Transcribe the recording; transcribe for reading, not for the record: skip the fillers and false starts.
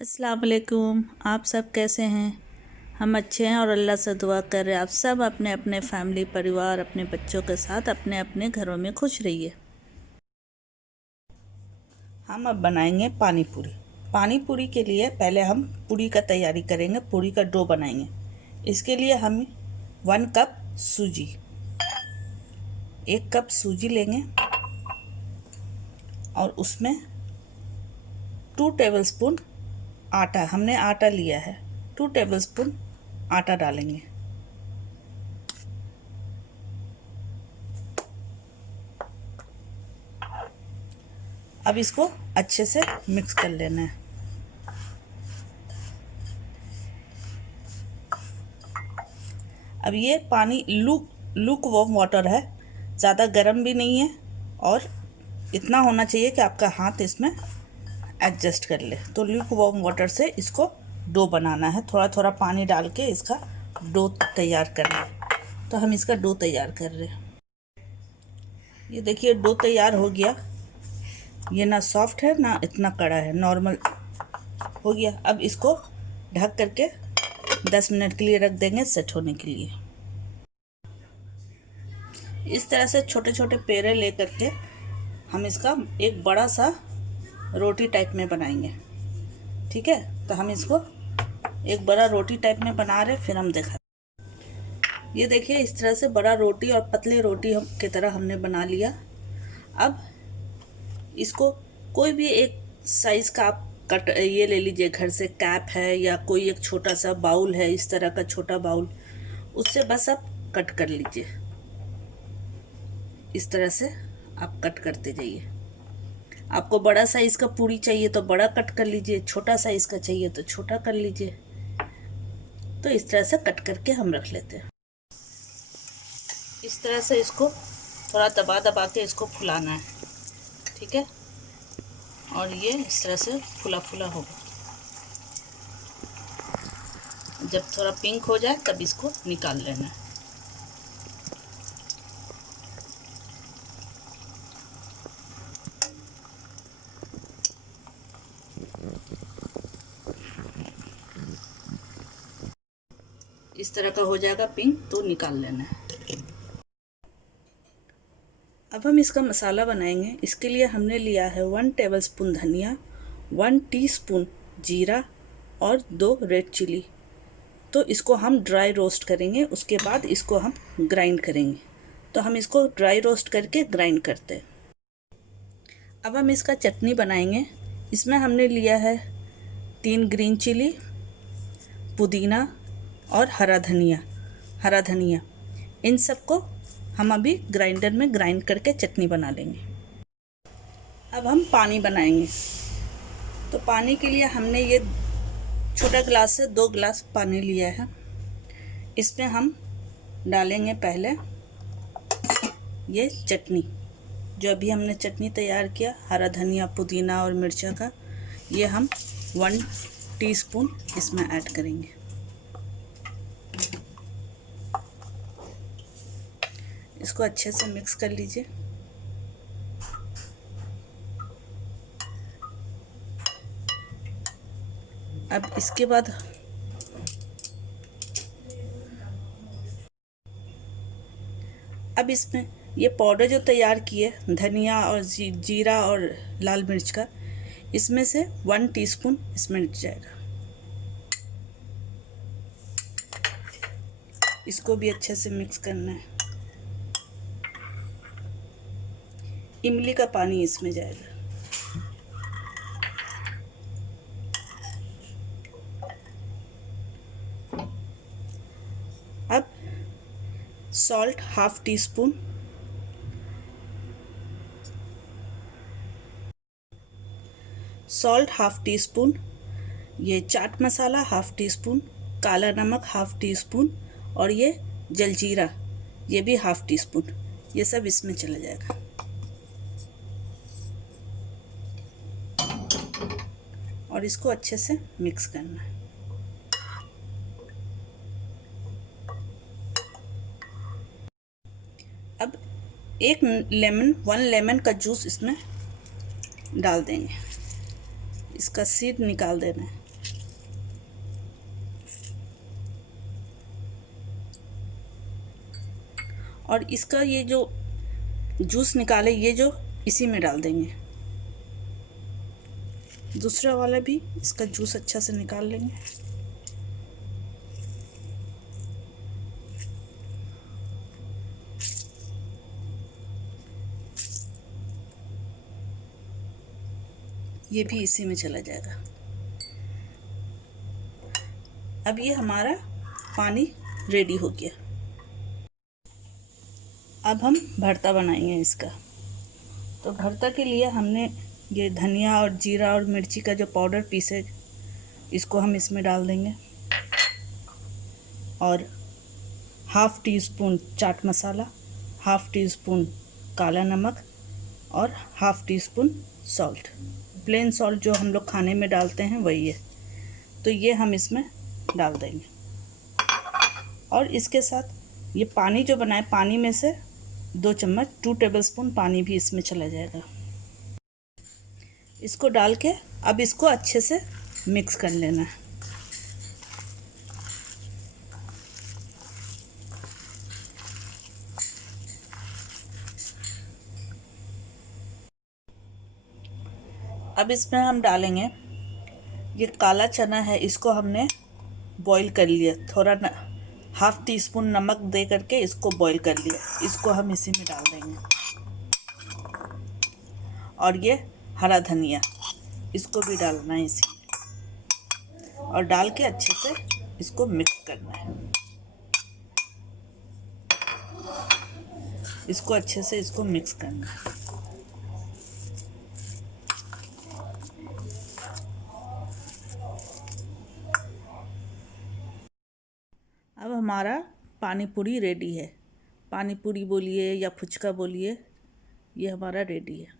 अस्सलाम वालेकुम। आप सब कैसे हैं? हम अच्छे हैं और अल्लाह से दुआ कर रहे हैं आप सब अपने अपने फैमिली परिवार अपने बच्चों के साथ अपने अपने घरों में खुश रहिए। हम अब बनाएंगे पानी पूरी। पानी पूरी के लिए पहले हम पूरी का तैयारी करेंगे, पूरी का डो बनाएंगे। इसके लिए हम 1 कप सूजी, 1 कप सूजी लेंगे और उसमें 2 टेबलस्पून आटा, हमने आटा लिया है, 2 टेबलस्पून आटा डालेंगे। अब इसको अच्छे से मिक्स कर लेना है। अब ये पानी लूक वार्म वाटर है, ज़्यादा गर्म भी नहीं है और इतना होना चाहिए कि आपका हाथ इसमें एडजस्ट कर ले। तो लूक वार्म वाटर से इसको डो बनाना है, थोड़ा थोड़ा पानी डाल के इसका डो तैयार करना है। तो हम इसका डो तैयार कर रहे हैं। ये देखिए डो तैयार हो गया। ये ना सॉफ्ट है ना इतना कड़ा है, नॉर्मल हो गया। अब इसको ढक करके 10 मिनट के लिए रख देंगे सेट होने के लिए। इस तरह से छोटे छोटे पेड़े ले करके हम इसका एक बड़ा सा रोटी टाइप में बनाएंगे। ठीक है, तो हम इसको एक बड़ा रोटी टाइप में बना रहे, फिर हम देखा। ये देखिए इस तरह से बड़ा रोटी और पतले रोटी की तरह हमने बना लिया। अब इसको कोई भी एक साइज़ का आप कट ये ले लीजिए, घर से कैप है या कोई एक छोटा सा बाउल है, इस तरह का छोटा बाउल, उससे बस आप कट कर लीजिए। इस तरह से आप कट करते जाइए। आपको बड़ा साइज़ का पूरी चाहिए तो बड़ा कट कर लीजिए, छोटा साइज़ का चाहिए तो छोटा कर लीजिए। तो इस तरह से कट करके हम रख लेते हैं। इस तरह से इसको थोड़ा दबा दबा के इसको फुलाना है। ठीक है, और ये इस तरह से फुला फुला होगा। जब थोड़ा पिंक हो जाए तब इसको निकाल लेना है। इस तरह का हो जाएगा पिंक तो निकाल लेना है। अब हम इसका मसाला बनाएंगे। इसके लिए हमने लिया है 1 टेबलस्पून धनिया, 1 टीस्पून जीरा और 2 रेड चिली। तो इसको हम ड्राई रोस्ट करेंगे, उसके बाद इसको हम ग्राइंड करेंगे। तो हम इसको ड्राई रोस्ट करके ग्राइंड करते हैं। अब हम इसका चटनी बनाएंगे। इसमें हमने लिया है 3 ग्रीन चिली, पुदीना और हरा धनिया। इन सबको हम अभी ग्राइंडर में ग्राइंड करके चटनी बना लेंगे। अब हम पानी बनाएंगे। तो पानी के लिए हमने ये छोटा गिलास से 2 गिलास पानी लिया है। इसमें हम डालेंगे पहले ये चटनी, जो अभी हमने चटनी तैयार किया, हरा धनिया पुदीना और मिर्चा का, ये हम 1 टीस्पून इसमें ऐड करेंगे। इसको अच्छे से मिक्स कर लीजिए। अब इसके बाद अब इसमें ये पाउडर जो तैयार किए धनिया और जीरा और लाल मिर्च का, इसमें से 1 टीस्पून इसमें जाएगा। इसको भी अच्छे से मिक्स करना है। इमली का पानी इसमें जाएगा। अब सॉल्ट हाफ टीस्पून, ये चाट मसाला हाफ टीस्पून, काला नमक हाफ टीस्पून और ये जलजीरा ये भी हाफ टीस्पून, ये सब इसमें चला जाएगा। और इसको अच्छे से मिक्स करना है। अब 1 लेमन का जूस इसमें डाल देंगे। इसका सीड निकाल देना है। और इसका ये जो जूस निकाले ये जो इसी में डाल देंगे। दूसरा वाला भी इसका जूस अच्छा से निकाल लेंगे। ये भी इसी में चला जाएगा। अब ये हमारा पानी रेडी हो गया। अब हम भरता बनाएंगे इसका। तो भरता के लिए हमने ये धनिया और जीरा और मिर्ची का जो पाउडर पीसे इसको हम इसमें डाल देंगे, और half teaspoon chaat masala, half teaspoon काला नमक और half teaspoon salt. Plain salt जो हम लोग खाने में डालते हैं वही है। तो ये हम इसमें डाल देंगे, और इसके साथ ये पानी जो बनाए पानी में से 2 चम्मच 2 टेबलस्पून पानी भी इसमें चला जाएगा। इसको डाल के अब इसको अच्छे से मिक्स कर लेना है। अब इसमें हम डालेंगे ये काला चना है, इसको हमने बॉईल कर लिया, थोड़ा हाफ़ टी स्पून नमक दे करके इसको बॉईल कर लिया। इसको हम इसी में डाल देंगे। और ये हरा धनिया इसको भी डालना है इसी में, और डाल के अच्छे से इसको मिक्स करना है। इसको अच्छे से इसको मिक्स करना है। अब हमारा पानी पूरी रेडी है। पानी पूरी बोलिए या फुचका बोलिए, ये हमारा रेडी है।